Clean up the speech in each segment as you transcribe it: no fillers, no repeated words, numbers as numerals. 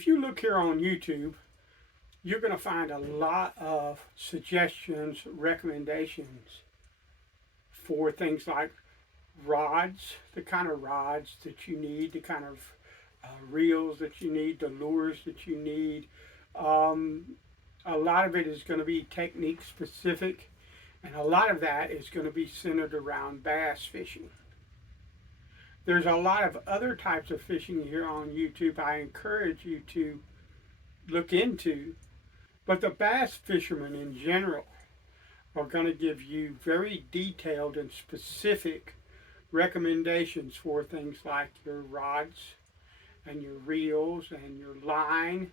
if you look here on YouTube, you're going to find a lot of suggestions, recommendations for things like rods, the kind of rods that you need, the kind of reels that you need, the lures that you need. Um, a lot of it is going to be technique specific, and a lot of that is going to be centered around bass fishing. There's a lot of other types of fishing here on YouTube I encourage you to look into, but the bass fishermen in general are going to give you very detailed and specific recommendations for things like your rods and your reels and your line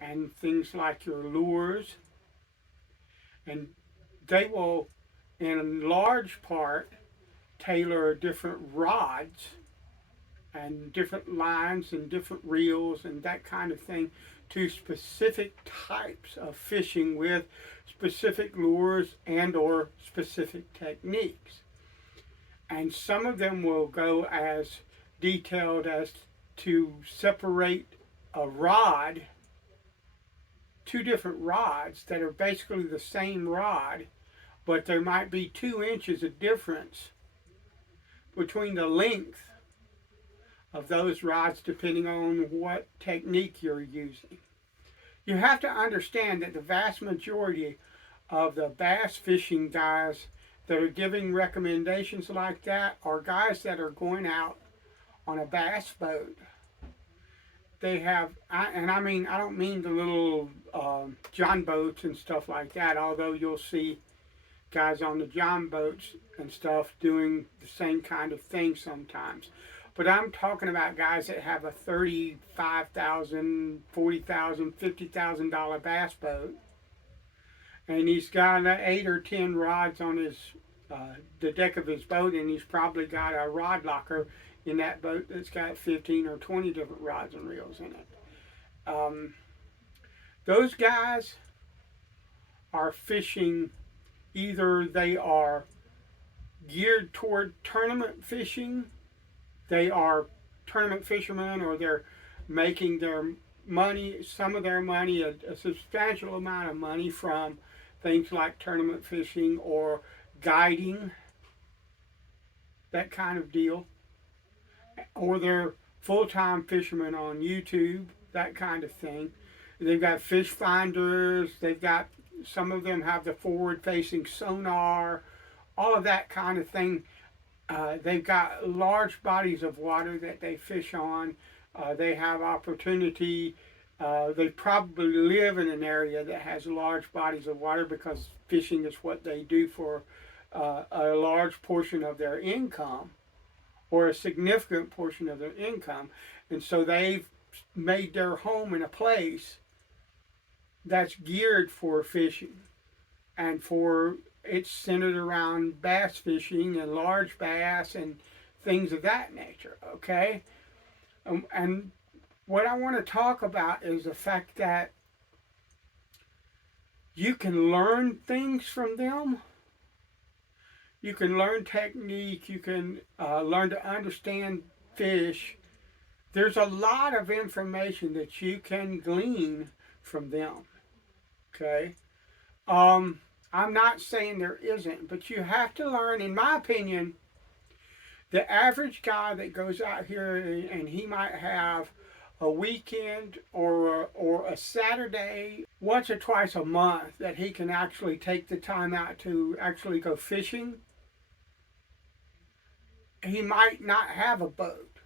and things like your lures. And they will, in large part, tailor different rods and different lines and different reels and that kind of thing to specific types of fishing with specific lures and or specific techniques. And some of them will go as detailed as to separate a rod, two different rods that are basically the same rod, but there might be 2 inches of difference between the length of those rods depending on what technique you're using. You have to understand that the vast majority of the bass fishing guys that are giving recommendations like that are guys that are going out on a bass boat. They have, and I mean, I don't mean the little John boats and stuff like that, although you'll see guys on the John boats and stuff doing the same kind of thing sometimes. But I'm talking about guys that have a $35,000, $40,000, $50,000 bass boat, and he's got 8 or 10 rods on his the deck of his boat, and he's probably got a rod locker in that boat that's got 15 or 20 different rods and reels in it. Those guys are fishing, either they are geared toward tournament fishing, they are tournament fishermen, or they're making their money, some of their money, a substantial amount of money from things like tournament fishing or guiding, that kind of deal. Or they're full-time fishermen on YouTube, that kind of thing. They've got fish finders, they've got, some of them have the forward-facing sonar, all of that kind of thing. They've got large bodies of water that they fish on. They have opportunity. They probably live in an area that has large bodies of water because fishing is what they do for a large portion of their income, or a significant portion of their income. And so they've made their home in a place that's geared for fishing, and for it's centered around bass fishing and large bass and things of that nature, okay? And what I want to talk about is the fact that you can learn things from them. You can learn technique. You can learn to understand fish. There's a lot of information that you can glean from them, okay? I'm not saying there isn't, but you have to learn, in my opinion, the average guy that goes out here and he might have a weekend or a Saturday once or twice a month that he can actually take the time out to actually go fishing. He might not have a boat.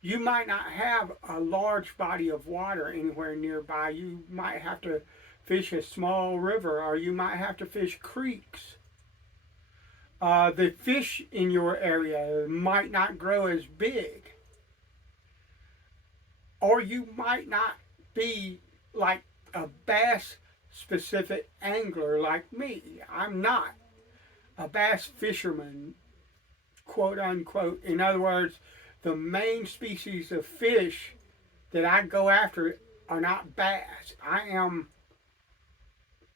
You might not have a large body of water anywhere nearby. You might have to fish a small river, or you might have to fish creeks. The fish in your area might not grow as big, or you might not be like a bass specific angler like me. I'm not a bass fisherman, quote unquote. In other words, the main species of fish that I go after are not bass. I am,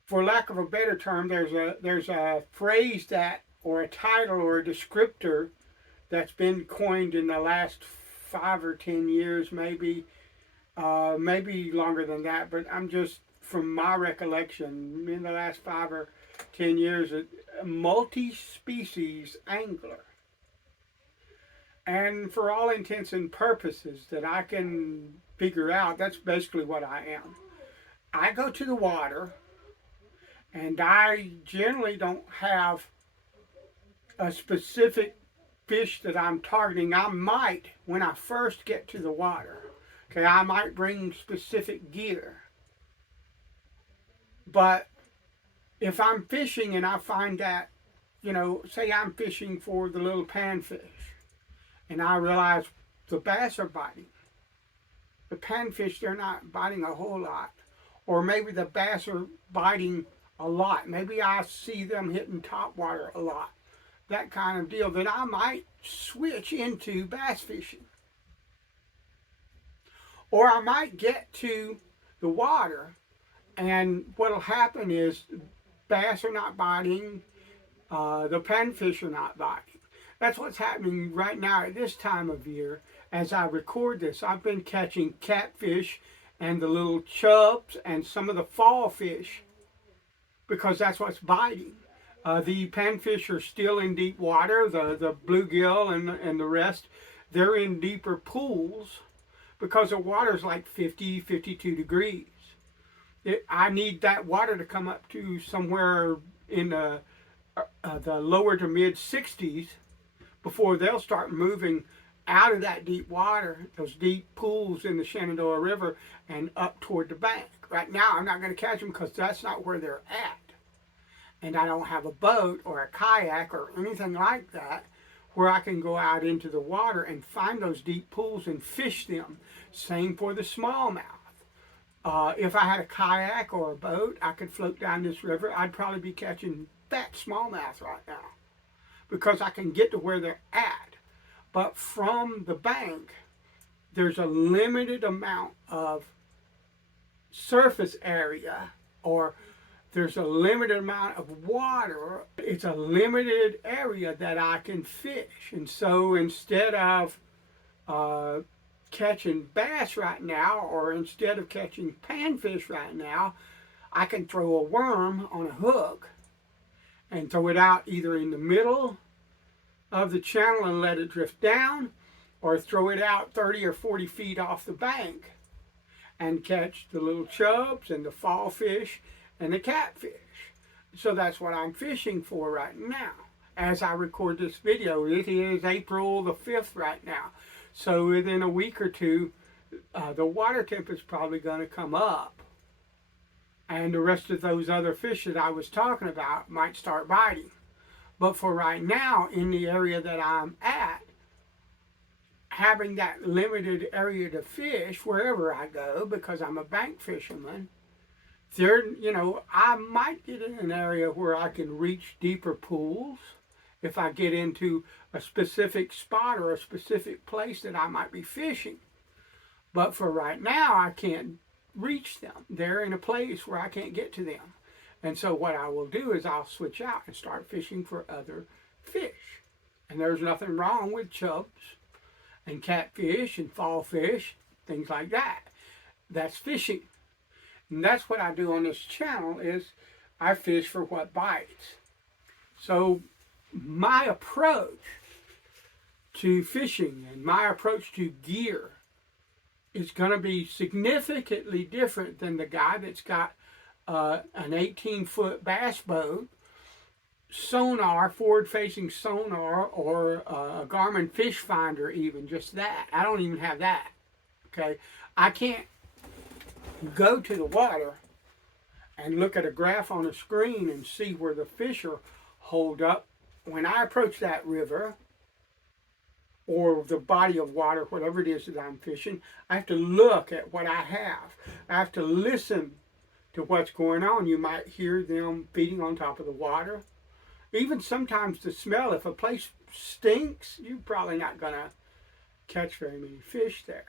for lack of a better term, there's a phrase that, or a title or a descriptor that's been coined in the last 5 or 10 years maybe, maybe longer than that, but I'm just, from my recollection, in the last 5 or 10 years, a multi-species angler. And for all intents and purposes that I can figure out, that's basically what I am. I go to the water, and I generally don't have a specific fish that I'm targeting. I might, when I first get to the water, okay, I might bring specific gear. But if I'm fishing and I find that, say I'm fishing for the little panfish, and I realize the bass are biting. The panfish, they're not biting a whole lot. Or maybe the bass are biting a lot. Maybe I see them hitting top water a lot. That kind of deal. Then I might switch into bass fishing. Or I might get to the water, and what'll happen is bass are not biting, the panfish are not biting. That's what's happening right now at this time of year. As I record this, I've been catching catfish and the little chubs and some of the fall fish because that's what's biting. The panfish are still in deep water, the bluegill and the rest, they're in deeper pools because the water's like 50, 52 degrees. I need that water to come up to somewhere in the lower to mid 60s before they'll start moving out of that deep water, those deep pools in the Shenandoah River, and up toward the bank. Right now, I'm not going to catch them because that's not where they're at. And I don't have a boat or a kayak or anything like that where I can go out into the water and find those deep pools and fish them. Same for the smallmouth. If I had a kayak or a boat, I could float down this river. I'd probably be catching fat smallmouth right now because I can get to where they're at. But from the bank, there's a limited amount of surface area, or there's a limited amount of water. It's a limited area that I can fish. And so instead of catching bass right now, or instead of catching panfish right now, I can throw a worm on a hook and throw it out either in the middle of the channel and let it drift down, or throw it out 30 or 40 feet off the bank and catch the little chubs and the fall fish and the catfish. So that's what I'm fishing for right now. As I record this video, it is April the 5th right now. So within a week or two, the water temp is probably going to come up. And the rest of those other fish that I was talking about might start biting. But for right now, in the area that I'm at, having that limited area to fish wherever I go, because I'm a bank fisherman, I might get in an area where I can reach deeper pools if I get into a specific spot or a specific place that I might be fishing. But for right now, I can't reach them. They're in a place where I can't get to them. And so what I will do is I'll switch out and start fishing for other fish. And there's nothing wrong with chubs and catfish and fall fish, things like that. That's fishing. And that's what I do on this channel, is I fish for what bites. So my approach to fishing and my approach to gear is going to be significantly different than the guy that's got an 18-foot bass boat, sonar, forward-facing sonar, or a Garmin fish finder, even just that. I don't even have that. Okay, I can't go to the water and look at a graph on a screen and see where the fish are holed up. When I approach that river or the body of water, whatever it is that I'm fishing, I have to look at what I have. I have to listen to what's going on. You might hear them feeding on top of the water. Even sometimes the smell. If a place stinks, you're probably not going to catch very many fish there.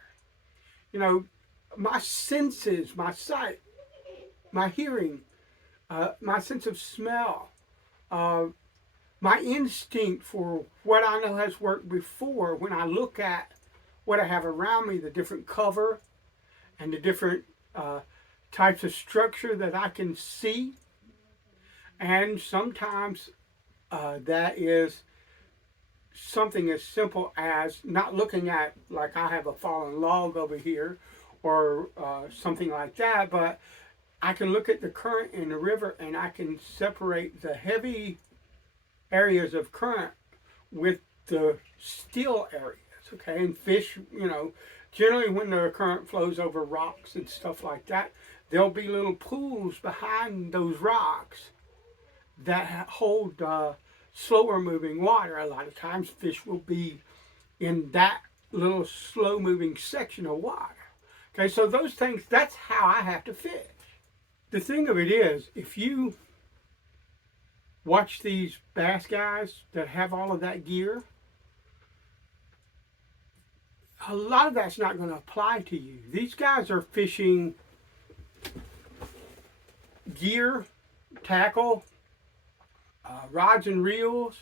My senses, my sight, my hearing, my sense of smell, my instinct for what I know has worked before, when I look at what I have around me, the different cover and the different types of structure that I can see. And sometimes that is something as simple as not looking at, like I have a fallen log over here or something like that, but I can look at the current in the river and I can separate the heavy areas of current with the still areas. Okay, and fish, generally when the current flows over rocks and stuff like that, there'll be little pools behind those rocks that hold slower moving water. A lot of times fish will be in that little slow moving section of water. Okay, so those things, that's how I have to fish. The thing of it is, if you watch these bass guys that have all of that gear, a lot of that's not going to apply to you. These guys are fishing gear, tackle, rods and reels,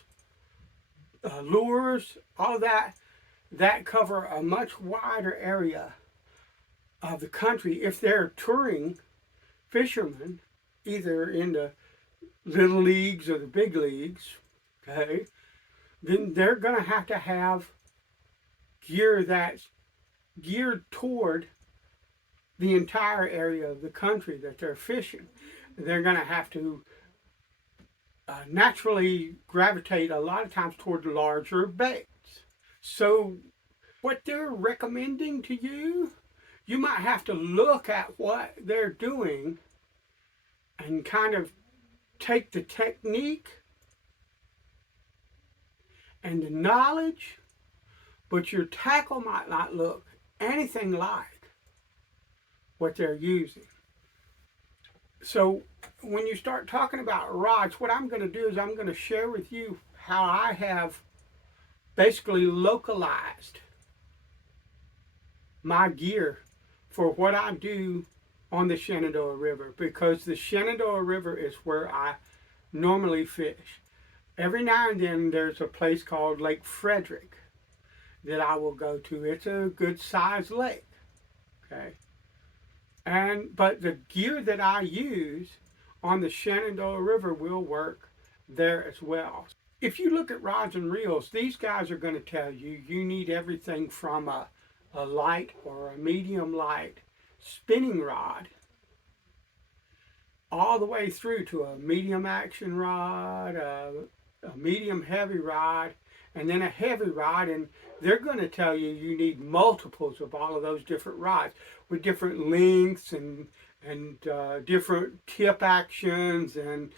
lures, all of that cover a much wider area of the country. If they're touring fishermen, either in the little leagues or the big leagues, okay, then they're going to have gear that's geared toward the entire area of the country that they're fishing. They're going to have to naturally gravitate a lot of times toward larger baits. So what they're recommending to you, you might have to look at what they're doing and kind of take the technique and the knowledge, but your tackle might not look anything like what they're using. So when you start talking about rods, what I'm going to do is I'm going to share with you how I have basically localized my gear for what I do on the Shenandoah River, because the Shenandoah River is where I normally fish. Every now and then there's a place called Lake Frederick that I will go to. It's a good sized lake, okay? But the gear that I use on the Shenandoah River will work there as well. If you look at rods and reels, these guys are going to tell you you need everything from a light or a medium light spinning rod all the way through to a medium action rod, a medium heavy rod, and then a heavy rod. And they're going to tell you you need multiples of all of those different rods with different lengths and different tip actions, and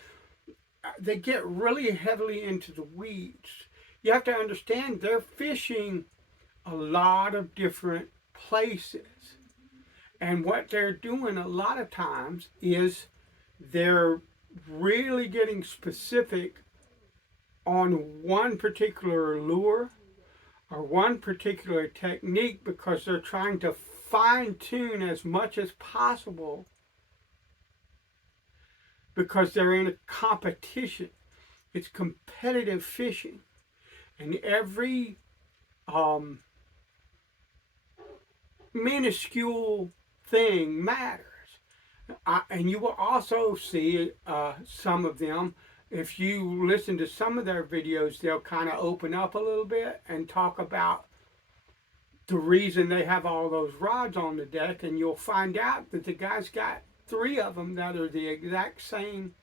they get really heavily into the weeds. You have to understand they're fishing a lot of different places, and what they're doing a lot of times is they're really getting specific on one particular lure or one particular technique, because they're trying to fine tune as much as possible, because they're in a competition. It's competitive fishing, and every minuscule thing matters. And you will also see some of them, if you listen to some of their videos, they'll kind of open up a little bit and talk about the reason they have all those rods on the deck, and you'll find out that the guy's got 3 of them that are the exact same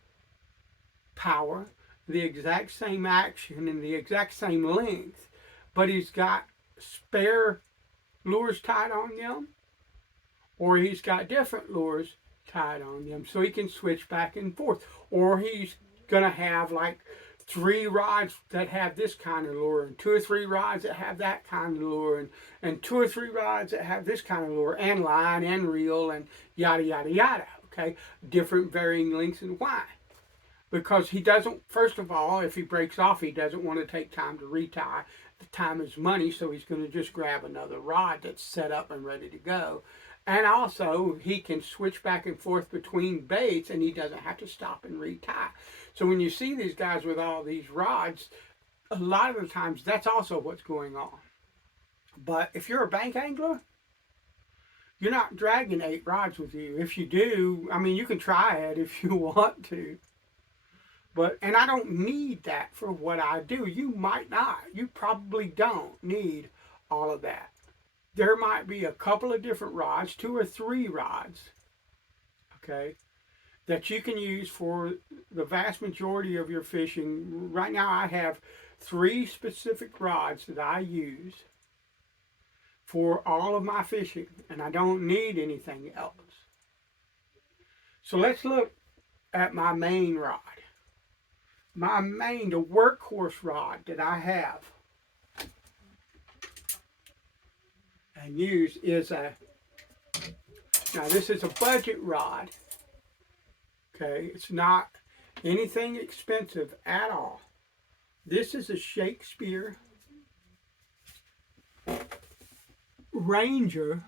power, the exact same action, and the exact same length, but he's got spare lures tied on them, or he's got different lures tied on them, so he can switch back and forth. Or he's gonna have like 3 rods that have this kind of lure, and 2 or 3 rods that have that kind of lure, and 2 or 3 rods that have this kind of lure, and line and reel, and yada yada yada. Okay, different varying lengths and why. Because he doesn't, first of all, if he breaks off, he doesn't want to take time to retie. The time is money, so he's going to just grab another rod that's set up and ready to go. And also, he can switch back and forth between baits, and he doesn't have to stop and retie. So when you see these guys with all these rods, a lot of the times that's also what's going on. But if you're a bank angler, You're not dragging 8 rods with you. If you do, I mean, you can try it if you want to. But, and I don't need that for what I do. You might not. You probably don't need all of that. There might be a couple of different rods, 2 or 3 rods, okay, that you can use for the vast majority of your fishing. Right now I have 3 specific rods that I use for all of my fishing, and I don't need anything else. So let's look at my main rod. The workhorse rod that I have and use is now this is a budget rod, okay? It's not anything expensive at all. This is a Shakespeare Ranger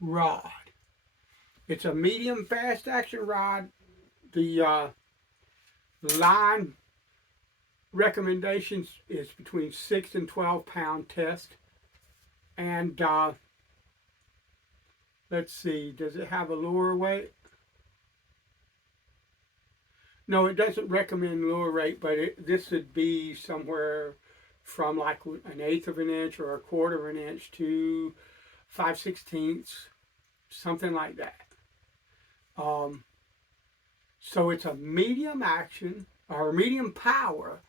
rod. It's a medium fast action rod. The line recommendations is between 6 and 12 pound test. And let's see, does it have a lure weight? No, it doesn't recommend lure rate, but this would be somewhere from like 1/8 of an inch or 1/4 of an inch to 5/16, something like that. So it's a medium action or medium power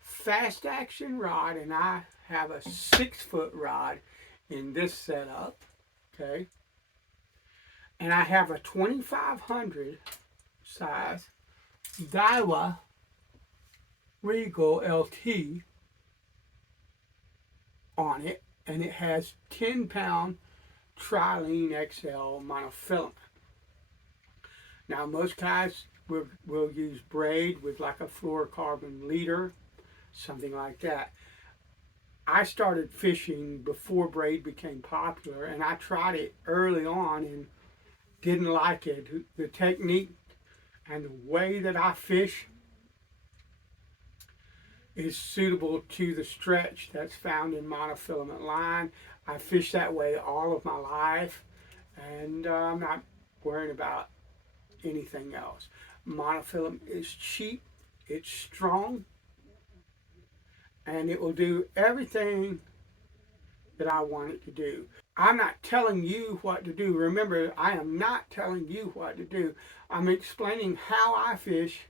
fast action rod, and I have a 6-foot rod in this setup, okay? And I have a 2500 size Daiwa Regal LT on it, and it has 10-pound Trilene XL monofilament. Now most guys will use braid with like a fluorocarbon leader, something like that. I started fishing before braid became popular, and I tried it early on and didn't like it. The technique and the way that I fish is suitable to the stretch that's found in monofilament line. I fished that way all of my life, and I'm not worrying about anything else. Monofilament is cheap, it's strong, and it will do everything that I want it to do. I'm not telling you what to do. Remember, I am not telling you what to do. I'm explaining how I fish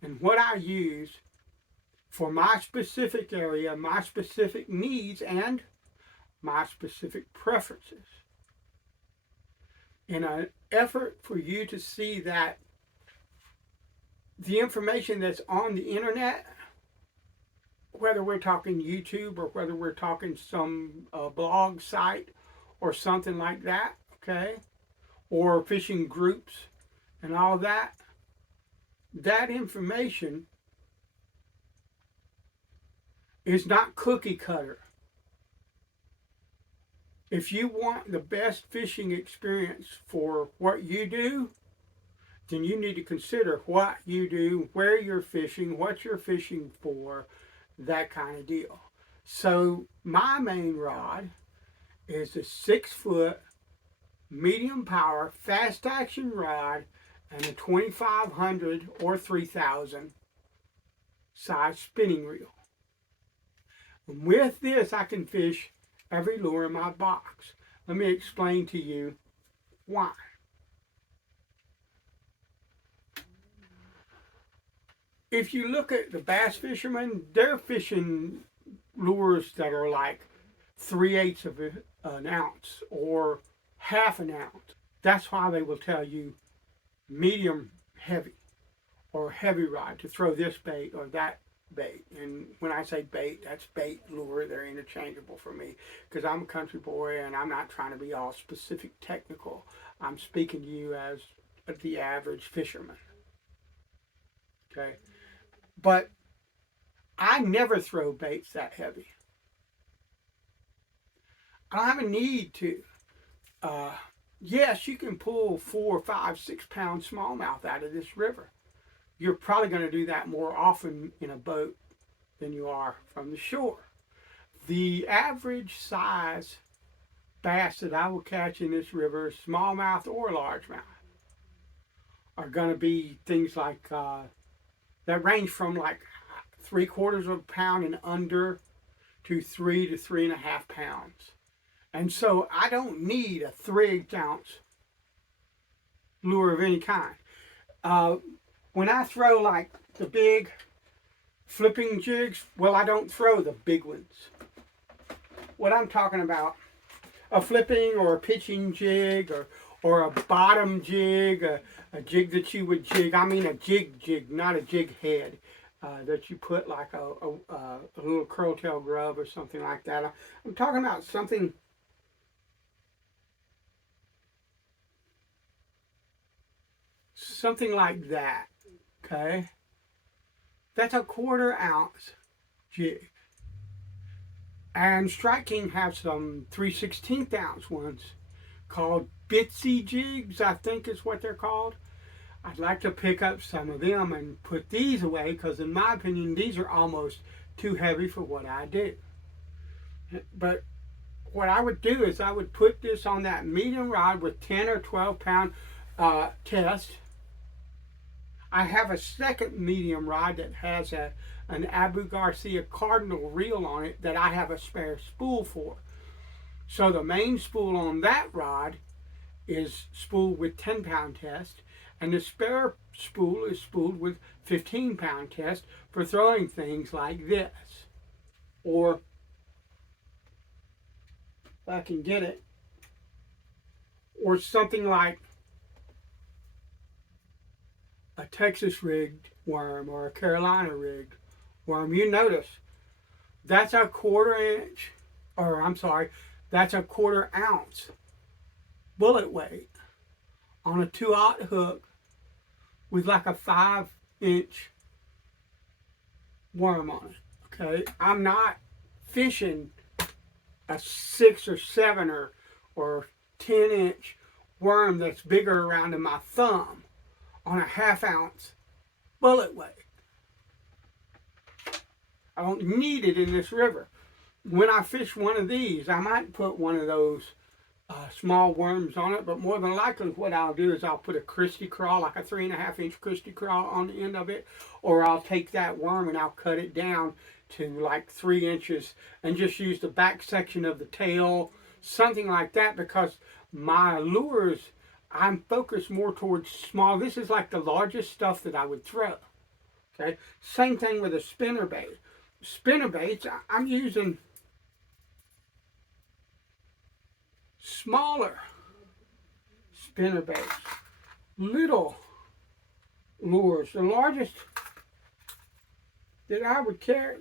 and what I use for my specific area, my specific needs, and my specific preferences. In an effort for you to see that the information that's on the internet, whether we're talking YouTube or whether we're talking some blog site or something like that, okay, or fishing groups and all that, that information is not cookie cutter. If you want the best fishing experience for what you do, then you need to consider what you do, where you're fishing, what you're fishing for, that kind of deal. So my main rod is a 6-foot medium power fast action rod and a 2500 or 3000 size spinning reel. And with this I can fish every lure in my box. Let me explain to you why. If you look at the bass fishermen, they're fishing lures that are like 3/8 of an ounce or half an ounce. That's why they will tell you medium heavy or heavy rod to throw this bait or that bait. And when I say bait, that's bait, lure. They're interchangeable for me because I'm a country boy and I'm not trying to be all specific technical. I'm speaking to you as the average fisherman. Okay? But I never throw baits that heavy. I don't have a need to. Yes, you can pull 4, 5, 6 pound smallmouth out of this river. You're probably going to do that more often in a boat than you are from the shore. The average size bass that I will catch in this river, smallmouth or largemouth, are going to be things like that range from like 3/4 of a pound and under to 3 to 3.5 pounds. And so I don't need a 3/8 ounce lure of any kind. When I throw like the big flipping jigs, well, I don't throw the big ones. What I'm talking about, a flipping or a pitching jig, or a bottom jig, a jig that you would jig. I mean a jig, not a jig head. That you put like a little curl tail grub or something like that. I'm talking about something like that, okay? That's a 1/4 ounce jig. And Strike King have some 3/16 ounce ones called Bitsy jigs, I think is what they're called. I'd like to pick up some of them and put these away because in my opinion these are almost too heavy for what I do. But what I would do is I would put this on that medium rod with 10 or 12 pound test. I have a second medium rod that has an Abu Garcia Cardinal reel on it that I have a spare spool for. So the main spool on that rod is spooled with 10 pound test, and the spare spool is spooled with 15 pound test for throwing things like this. Or, if I can get it, or something like a Texas rigged worm or a Carolina rigged worm. You notice that's a 1/4 inch, or I'm sorry, that's a 1/4 ounce bullet weight on a 2/0 hook with like a 5-inch worm on it. Okay, I'm not fishing a 6 or 7 or 10-inch worm that's bigger around in my thumb on a 1/2 ounce bullet weight. I don't need it in this river. When I fish one of these, I might put one of those small worms on it, but more than likely what I'll do is I'll put a Christy crawl, like a 3.5-inch Christy crawl on the end of it, or I'll take that worm and I'll cut it down to like 3 inches and just use the back section of the tail, something like that, because my lures, I'm focused more towards small. This is like the largest stuff that I would throw. Okay, same thing with a spinnerbait. Spinnerbaits, I'm using smaller spinnerbaits, little lures. The largest that I would care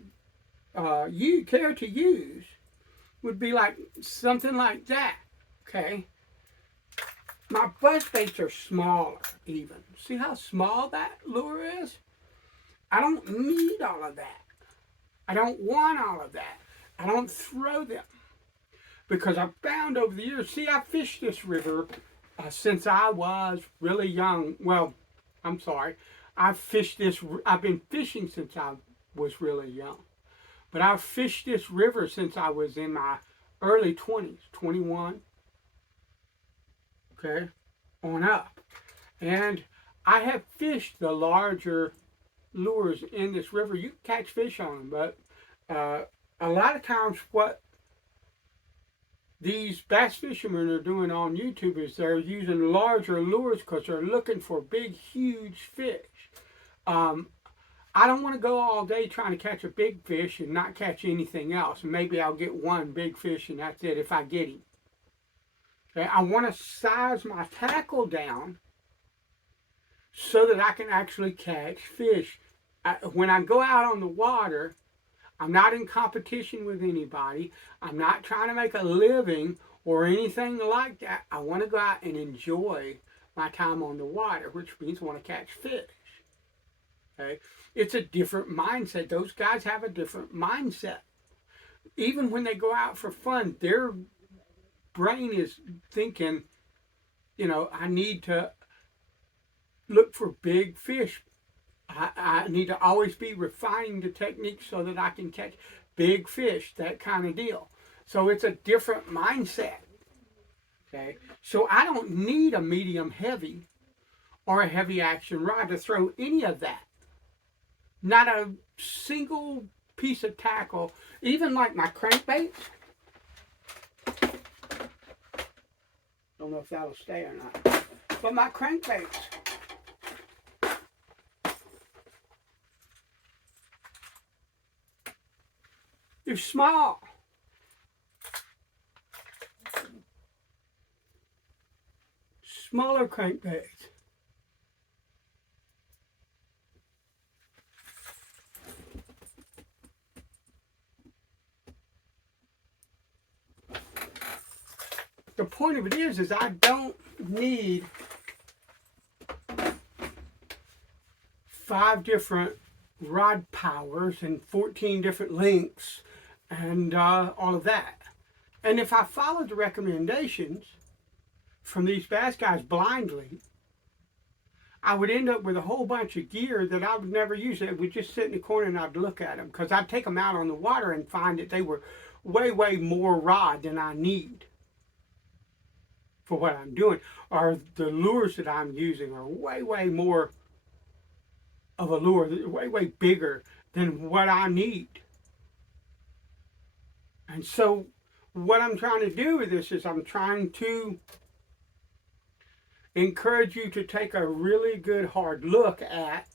to use would be like something like that. Okay. My buzz baits are smaller even. See how small that lure is? I don't need all of that. I don't want all of that. I don't throw them. Because I've found over the years, see, I fished this river since I was really young. Well, I'm sorry. I've been fishing since I was really young. But I've fished this river since I was in my early 20s, 21. Okay, on up. And I have fished the larger lures in this river. You can catch fish on them, but a lot of times what these bass fishermen are doing on YouTube is they're using larger lures because they're looking for big, huge fish. I don't want to go all day trying to catch a big fish and not catch anything else. Maybe I'll get one big fish and that's it if I get him. Okay, I want to size my tackle down so that I can actually catch fish. When I go out on the water, I'm not in competition with anybody. I'm not trying to make a living or anything like that. I want to go out and enjoy my time on the water, which means I want to catch fish. Okay? It's a different mindset. Those guys have a different mindset. Even when they go out for fun, their brain is thinking, I need to look for big fish. I need to always be refining the technique so that I can catch big fish, that kind of deal. So it's a different mindset. Okay, so I don't need a medium heavy or a heavy action rod to throw any of that. Not a single piece of tackle, even like my crankbaits. Don't know if that'll stay or not. But my crankbaits, they're small. Smaller crankbaits. The point of it is I don't need 5 different rod powers and 14 different lengths and all of that. And if I followed the recommendations from these bass guys blindly, I would end up with a whole bunch of gear that I would never use. It would just sit in the corner and I'd look at them because I'd take them out on the water and find that they were way, way more rod than I need for what I'm doing. Or the lures that I'm using are way, way more of a lure, way, way bigger than what I need. And so what I'm trying to do with this is I'm trying to encourage you to take a really good hard look at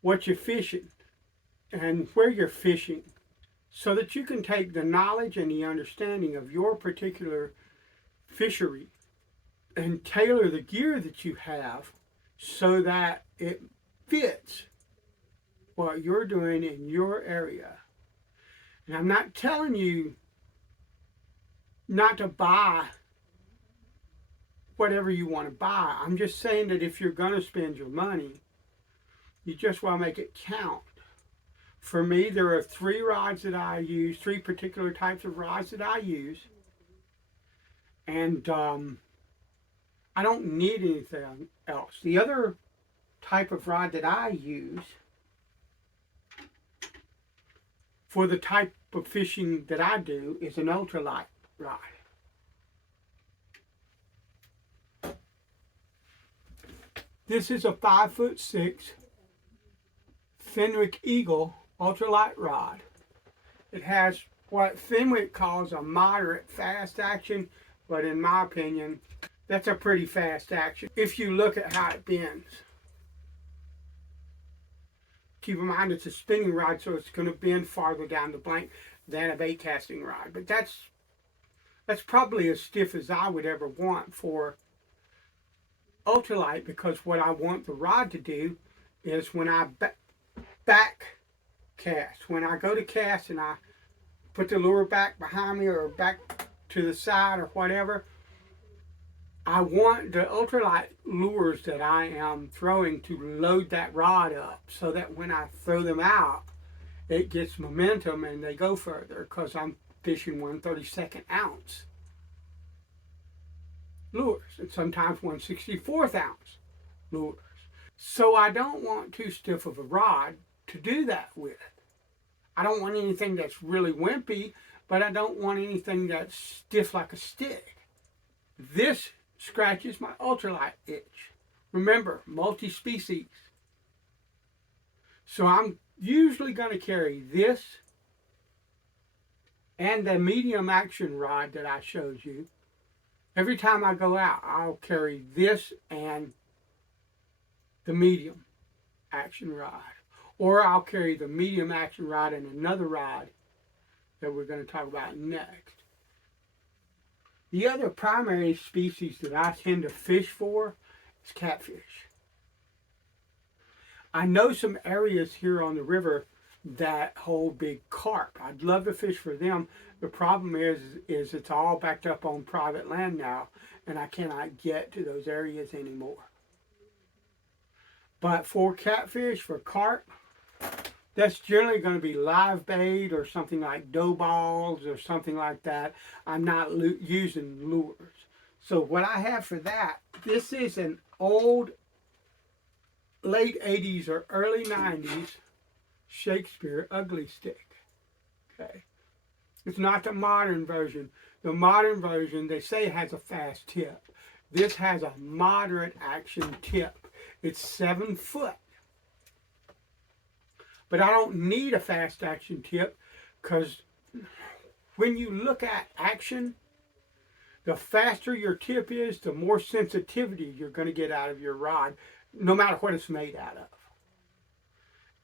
what you're fishing and where you're fishing so that you can take the knowledge and the understanding of your particular fishery and tailor the gear that you have so that it fits what you're doing in your area. And I'm not telling you not to buy whatever you want to buy. I'm just saying that if you're going to spend your money, you just want to make it count. For me, there are 3 rods that I use, 3 particular types of rods that I use. And I don't need anything else. The other type of rod that I use for the type of fishing that I do is an ultralight rod. This is a 5'6" Fenwick Eagle ultralight rod. It has what Fenwick calls a moderate fast action, but in my opinion, that's a pretty fast action if you look at how it bends. Keep in mind it's a spinning rod, so it's going to bend farther down the blank than a bait casting rod. But that's probably as stiff as I would ever want for ultralight, because what I want the rod to do is when I back cast, when I go to cast and I put the lure back behind me or back to the side or whatever, I want the ultralight lures that I am throwing to load that rod up so that when I throw them out, it gets momentum and they go further, because I'm fishing 1/32 ounce lures and sometimes 1/64 ounce lures. So I don't want too stiff of a rod to do that with. I don't want anything that's really wimpy, but I don't want anything that's stiff like a stick. This scratches my ultralight itch. Remember, multi-species. So I'm usually going to carry this and the medium action rod that I showed you. Every time I go out, I'll carry this and the medium action rod. Or I'll carry the medium action rod and another rod that we're going to talk about next. The other primary species that I tend to fish for is catfish. I know some areas here on the river that hold big carp. I'd love to fish for them. The problem is it's all backed up on private land now, and I cannot get to those areas anymore. But for catfish, for carp, that's generally going to be live bait or something like dough balls or something like that. I'm not using lures. So what I have for that, this is an old late 80s or early 90s Shakespeare ugly stick. Okay. It's not the modern version. The modern version, they say, has a fast tip. This has a moderate action tip. It's 7 foot. But I don't need a fast action tip because when you look at action, the faster your tip is, the more sensitivity you're going to get out of your rod, no matter what it's made out of.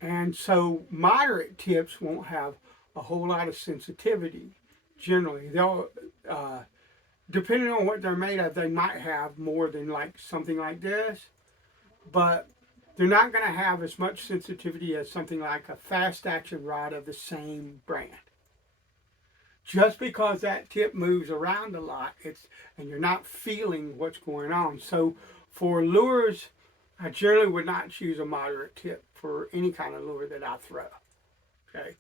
And so moderate tips won't have a whole lot of sensitivity. Generally, they'll, depending on what they're made of, they might have more than like something like this, but they're not going to have as much sensitivity as something like a fast action rod of the same brand. Just because that tip moves around a lot, and you're not feeling what's going on. So for lures, I generally would not choose a moderate tip for any kind of lure that I throw. Okay,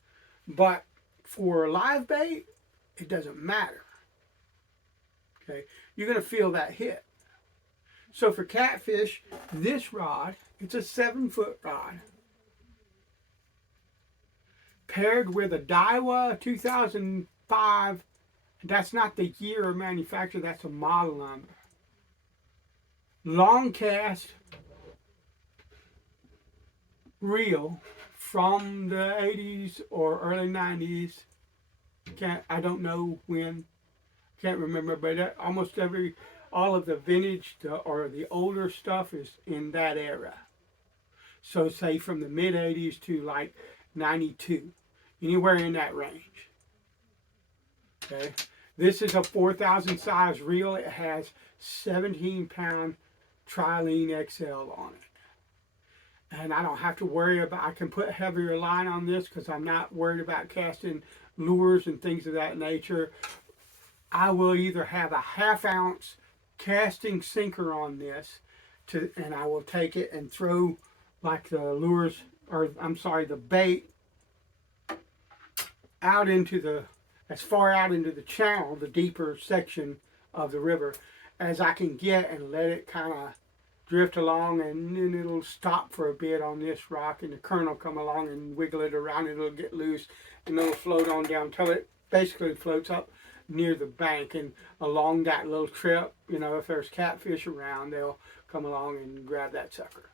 but for live bait, it doesn't matter. Okay, you're going to feel that hit. So for catfish, this rod, it's a 7 foot rod, paired with a Daiwa 2005. That's not the year of manufacture, that's a model number. Long cast reel from the 80s or early 90s. I don't know when. Can't remember, but almost all of the vintage or the older stuff is in that era. So say from the mid 80s to like 92, anywhere in that range. Okay, this is a 4,000 size reel. It has 17-pound Trilene XL on it. And I don't have to worry about, I can put heavier line on this because I'm not worried about casting lures and things of that nature. I will either have a 1/2 ounce casting sinker on this, and I will take it and throw like the lures, or I'm sorry, the bait out into as far out into the channel, the deeper section of the river, as I can get, and let it kind of drift along, and then it'll stop for a bit on this rock, and the current will come along and wiggle it around, and it'll get loose, and it'll float on down until it basically floats up near the bank. And along that little trip, if there's catfish around, they'll come along and grab that sucker.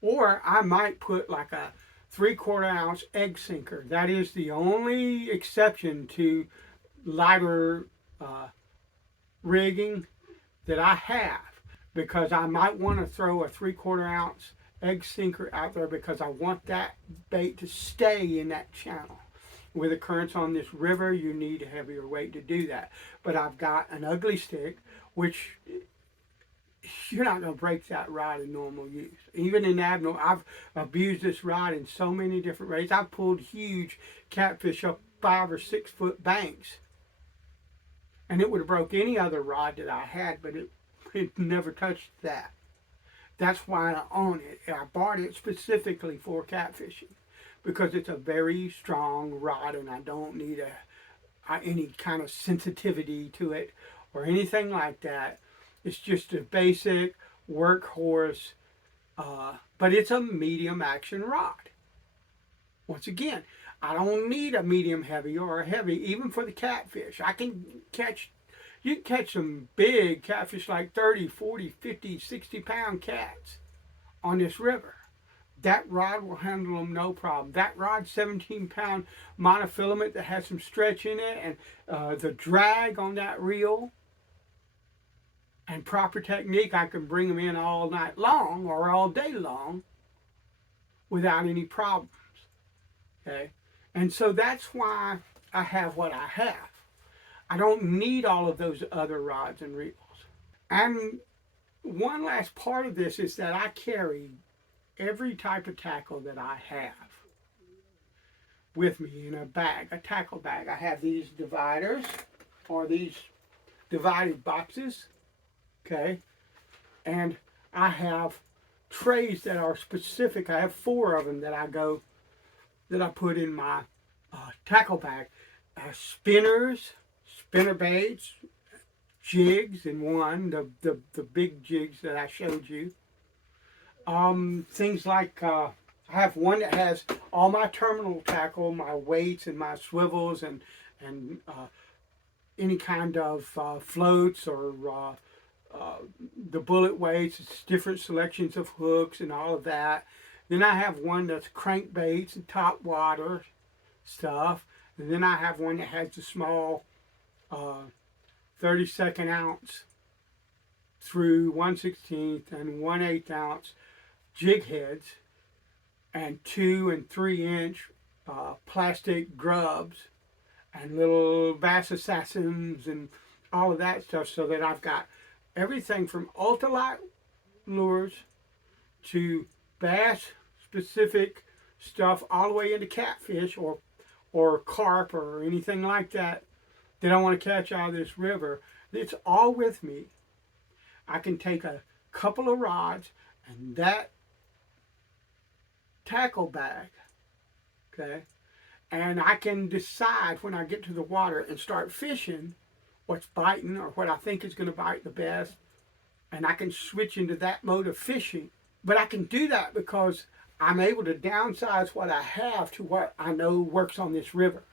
Or I might put like a 3/4 ounce egg sinker. That is the only exception to lighter rigging that I have, because I might want to throw a 3/4 ounce egg sinker out there because I want that bait to stay in that channel. With the currents on this river, you need a heavier weight to do that. But I've got an ugly stick, which you're not going to break that rod in normal use. Even in abnormal, I've abused this rod in so many different ways. I've pulled huge catfish up 5 or 6 foot banks, and it would have broke any other rod that I had, but it never touched that. That's why I own it. I bought it specifically for catfishing, because it's a very strong rod, and I don't need any kind of sensitivity to it or anything like that. It's just a basic workhorse, but it's a medium action rod. Once again, I don't need a medium heavy or a heavy, even for the catfish. You can catch some big catfish, like 30, 40, 50, 60-pound cats on this river. That rod will handle them no problem. That rod, 17-pound monofilament that has some stretch in it, and the drag on that reel, and proper technique, I can bring them in all night long or all day long without any problems. Okay? And so that's why I have what I have. I don't need all of those other rods and reels. And one last part of this is that I carry every type of tackle that I have with me in a bag, a tackle bag. I have these dividers, or these divided boxes, okay? And I have trays that are specific. I have 4 of them that I put in my tackle bag. Spinners, spinner baits, jigs in one, the big jigs that I showed you. Things like, I have one that has all my terminal tackle, my weights and my swivels and any kind of floats or the bullet weights. It's different selections of hooks and all of that. Then I have one that's crankbaits and top water stuff. And then I have one that has the small 32nd ounce through 1/16 and 1/8 ounce jig heads and 2 and 3 inch plastic grubs and little bass assassins and all of that stuff, so that I've got everything from ultralight lures to bass specific stuff all the way into catfish or carp or anything like that that I want to catch out of this river. It's all with me. I can take a couple of rods and that tackle bag, okay, and I can decide when I get to the water and start fishing what's biting or what I think is going to bite the best, and I can switch into that mode of fishing. But I can do that because I'm able to downsize what I have to what I know works on this river.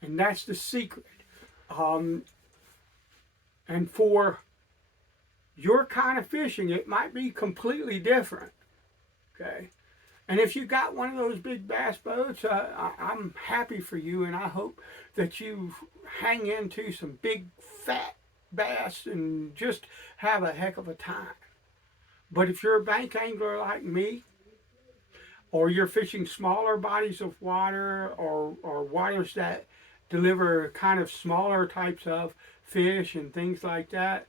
And that's the secret. And for your kind of fishing, it might be completely different. Okay. And if you got one of those big bass boats, I'm happy for you, and I hope that you hang into some big fat bass and just have a heck of a time. But if you're a bank angler like me, or you're fishing smaller bodies of water or waters that deliver kind of smaller types of fish and things like that,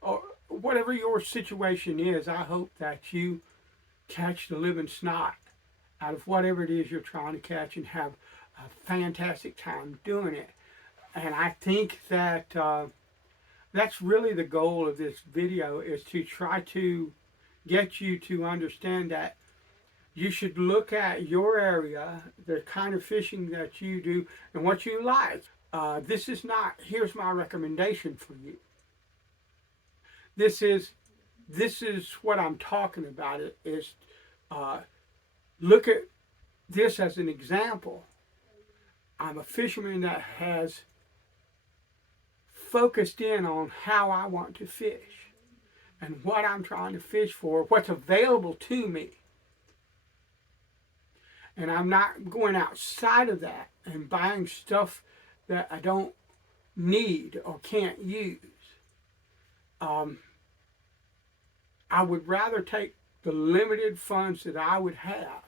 or whatever your situation is, I hope that you catch the living snot out of whatever it is you're trying to catch and have a fantastic time doing it. And I think that that's really the goal of this video, is to try to get you to understand that you should look at your area, the kind of fishing that you do, and what you like. This is not, here's my recommendation for you. This is what I'm talking about. It is look at this as an example. I'm a fisherman that has focused in on how I want to fish and what I'm trying to fish for, what's available to me. And I'm not going outside of that and buying stuff that I don't need or can't use. I would rather take the limited funds that I would have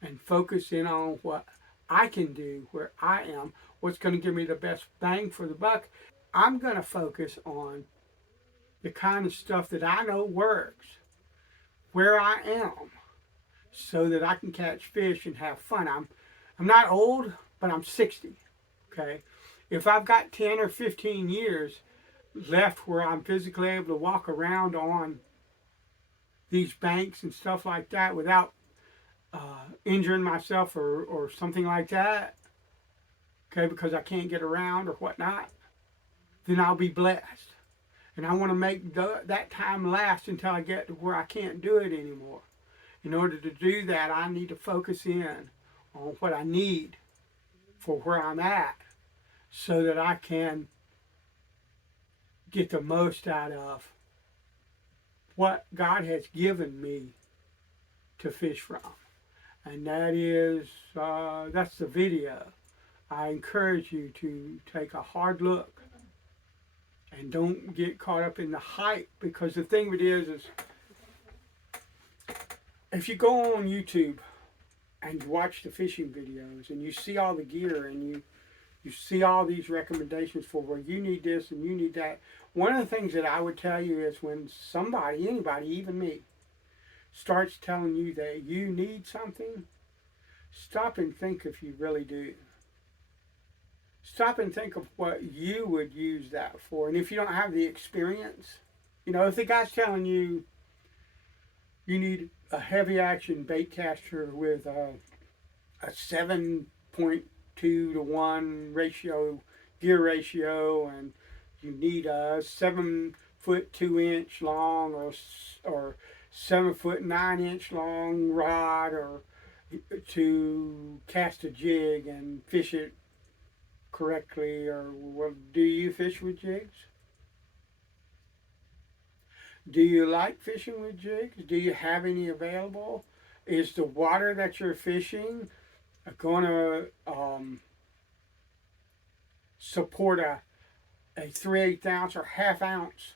and focus in on what I can do where I am, what's going to give me the best bang for the buck. I'm going to focus on the kind of stuff that I know works where I am, so that I can catch fish and have fun. I'm not old, but I'm 60, okay? If I've got 10 or 15 years left where I'm physically able to walk around on these banks and stuff like that without injuring myself or something like that, okay, because I can't get around or whatnot, then I'll be blessed. And I want to make that time last until I get to where I can't do it anymore. In order to do that, I need to focus in on what I need for where I'm at, so that I can get the most out of what God has given me to fish from. And that is, that's the video. I encourage you to take a hard look and don't get caught up in the hype, because the thing with it is if you go on YouTube and you watch the fishing videos and you see all the gear and you see all these recommendations for where you need this and you need that, one of the things that I would tell you is when somebody, anybody, even me, starts telling you that you need something, stop and think if you really do. Stop and think of what you would use that for. And if you don't have the experience, if the guy's telling you you need a heavy action bait caster with a 7.2 to 1 ratio, gear ratio, and you need a 7-foot 2-inch long or 7-foot 9-inch long rod or to cast a jig and fish it correctly, or well, do you fish with jigs? Do you like fishing with jigs? Do you have any available? Is the water that you're fishing going to support a 3/8 ounce or half ounce,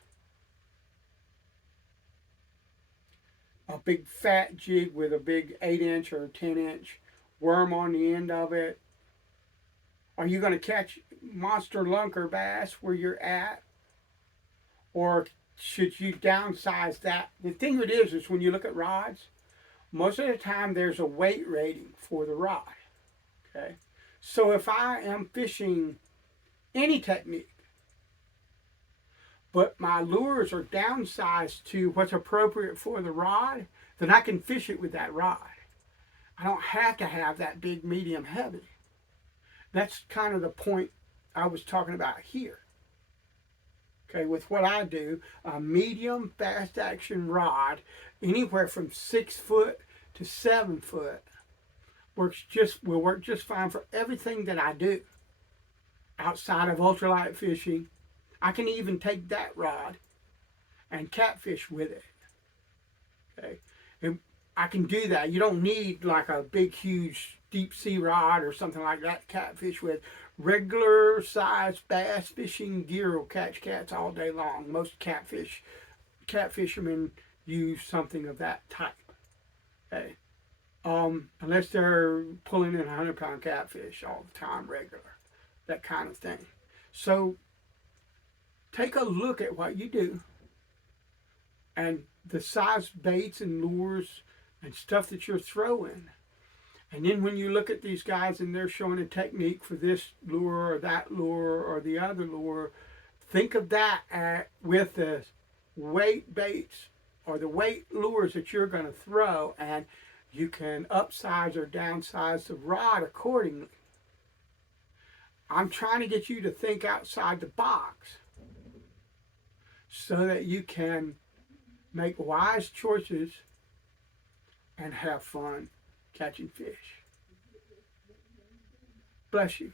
a big fat jig with a big 8-inch or 10-inch worm on the end of it? Are you going to catch monster lunker bass where you're at? Or should you downsize that? The thing of it is when you look at rods, most of the time there's a weight rating for the rod. Okay? So if I am fishing any technique, but my lures are downsized to what's appropriate for the rod, then I can fish it with that rod. I don't have to have that big, medium, heavy. That's kind of the point I was talking about here. Okay, with what I do, a medium fast action rod, anywhere from 6 foot to 7 foot, will work just fine for everything that I do. Outside of ultralight fishing, I can even take that rod and catfish with it. Okay, and I can do that. You don't need like a big, huge deep sea rod or something like that to catfish with. Regular size bass fishing gear will catch cats all day long. Most cat fishermen use something of that type. Okay, unless they're pulling in 100-pound catfish all the time, regular, that kind of thing. So take a look at what you do and the size baits and lures and stuff that you're throwing. And then when you look at these guys and they're showing a technique for this lure or that lure or the other lure, think of that with the weight baits or the weight lures that you're going to throw, and you can upsize or downsize the rod accordingly. I'm trying to get you to think outside the box so that you can make wise choices and have fun catching fish. Bless you.